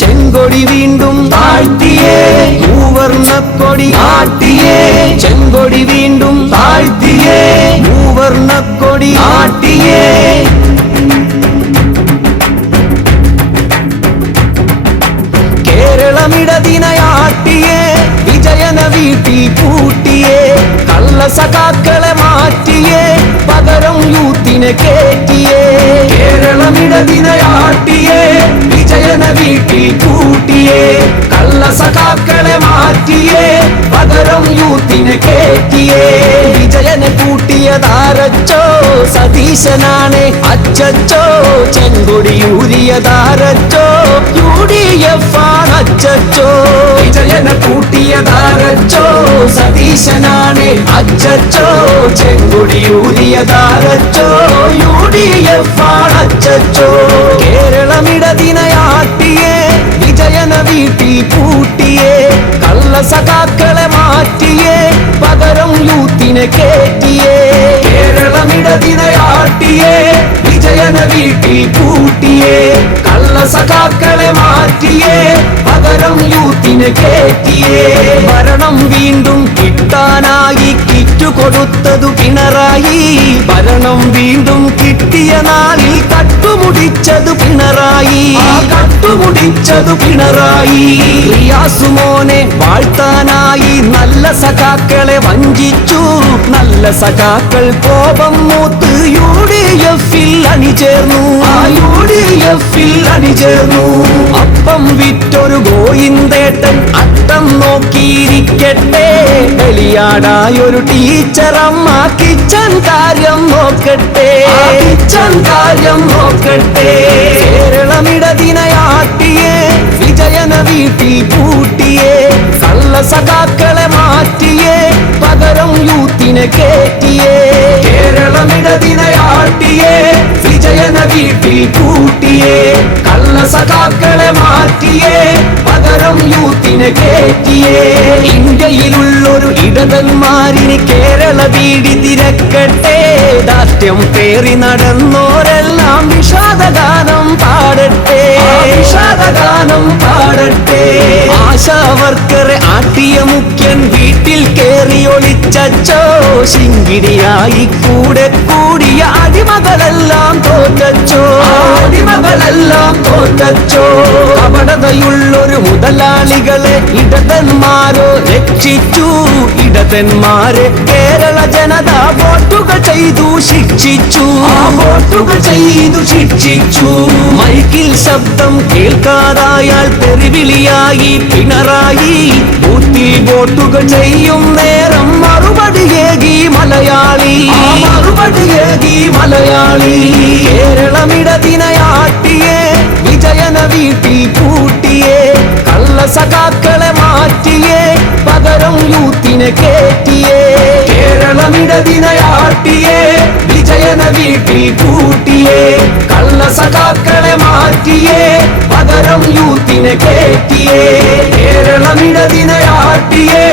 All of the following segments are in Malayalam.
ചെങ്കൊടി വീണ്ടും താഴ്ത്തിയേ മൂവർണ്ണക്കൊടി ആട്ടിയേ ചെങ്കൊടി വീണ്ടും താഴ്ത്തിയേ മൂവർണ്ണക്കൊടി ആട്ടിയേ കേരളമിടതിനയാട്ടിയേ വിജയന വീട്ടിൽ കൂട്ടിയേ കള്ളസഖാക്കളെ മാറ്റിയേ പകരം യൂത്തിനെ കേറ്റിയേ കേരളമിടതിനയാട്ടിയേ വിജയന വീട്ടിൽ കൂട്ടിയേ കള്ളസഖാക്കളെ മാറ്റിയേ പകരം യൂത്തിനെ കേറ്റിയേ വിജയനെ കൂട്ടിയതാരച്ചോ സതീശനാണ് അച്ചച്ചോ ചെങ്കൊടി യൂരിയതാരച്ചോ UDF ആണ് അച്ചച്ചോ വിജയനെ കൂട്ടിയതാരച്ചോ സതീശനാണ് അച്ചച്ചോ ചെങ്കൊടി യൂരിയതാരച്ചോ UDF ആണ് അച്ചച്ചോ കേരളമിടതിനയാട്ടിയേ വിജയന വീട്ടിൽ കൂട്ടിയേ കള്ളസഖാക്കളെ മാറ്റിയേ പകരം യൂത്തിനെ കേറ്റിയേ കേരളമിടതിനയാട്ടിയേ വിജയന വീട്ടിൽ കൂട്ടിയേ കള്ളസഖാക്കളെ മാറ്റിയേ പകരം യൂത്തിനെ കേറ്റിയേ ഭരണം വീണ്ടും കിട്ടാനായി കിറ്റു കൊടുത്തതു പിണറായി ഭരണം വീണ്ടും കിട്ടിയ നാളിൽ കട്ടുമുടിച്ചതു പിണറായി കട്ടുമുടിച്ചതു പിണറായി റിയാസുമോനെ വാഴ്ത്താനായി നല്ല സഖാക്കളെ വഞ്ചിച്ചു നല്ല സഖാക്കൾ കോപം മൂത്ത് UDF-ൽ അണിചേർന്നു UDF-ൽ അണിചേർന്നു അപ്പം വിറ്റൊരു ഗോയിന്തേട്ടൻ അട്ടം നോക്കിയിരിക്കട്ടെ ബലിയാടായൊരു ടീച്ചറമ്മ കിച്ചൻ കാര്യം നോക്കട്ടെ കിച്ചൻ കാര്യം നോക്കട്ടെ കേരളമിടതിനയാട്ടിയേ വിജയന വീട്ടിൽ കൂട്ടിയേ കള്ളസഖാക്കളെ മാറ്റിയേ പകരം യൂത്തിനെ കേറ്റിയേ കേരളമിടതിനയാട്ടിയേ വിജയന വീട്ടിൽ കൂട്ടിയേ കള്ളസഖാക്കളെ മാറ്റിയേ പകരം യൂത്തിനെ കേറ്റിയേ ഇന്ത്യയിലുള്ളൊരു ഇടതന്മാരിന് കേരള വീടി തിരക്കട്ടെ ദാഷ്ട്യം പേറി നടന്നോരെല്ലാം വിഷാദഗാനം പാടട്ടെ വിഷാദഗാനം പാടട്ടെ ആശാവർക്കറെ ആട്ടിയ മുഖ്യൻ വീട്ടിൽ കേറി ഒളിച്ചോ ശിങ്കിടിയായി കൂടെ കൂടിയ അടിമകളെല്ലാം തോറ്റോ അടിമകളെല്ലാം തോറ്റോ കപടതയുള്ളൊരു മുതലാളികളെ ഇടതന്മാരോ രക്ഷിച്ചു ഇടതന്മാരെ കേരള ജനത വോട്ടുകൾ ചെയ്തു ശിക്ഷിച്ചു വോട്ടുകൾ ചെയ്തു ശിക്ഷിച്ചു മൈക്കിൽ ശബ്ദം കേൾക്കാതായാൽ തെറിവിളിയായി പിണറായി ബൂത്തിൽ വോട്ടുകൾ ചെയ്യും നേരം മറുപടിയേകി മലയാളി മറുപടിയേകി മലയാളി കേരളമിടതിനയാട്ടിയേ വിജയന വീട്ടിൽ കൂട്ടിയേ കള്ളസഖാക്കളെ മാറ്റിയേ പകരം യൂത്തിനെ കേറ്റിയേ കേരളമിടതിനയാട്ടിയേ വിജയന വീട്ടിൽ കൂട്ടിയേ കള്ളസഖാക്കളെ മാറ്റിയേ പകരം യൂത്തിനെ കേറ്റിയേ കേരളമിടതിനയാട്ടിയേ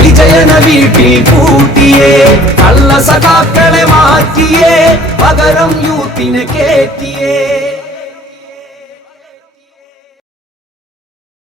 വിജയന വീട്ടിൽ കൂട്ടിയേ കള്ളസഖാക്കളെ മാറ്റിയേ പകരം യൂത്തിനെ കേറ്റിയേ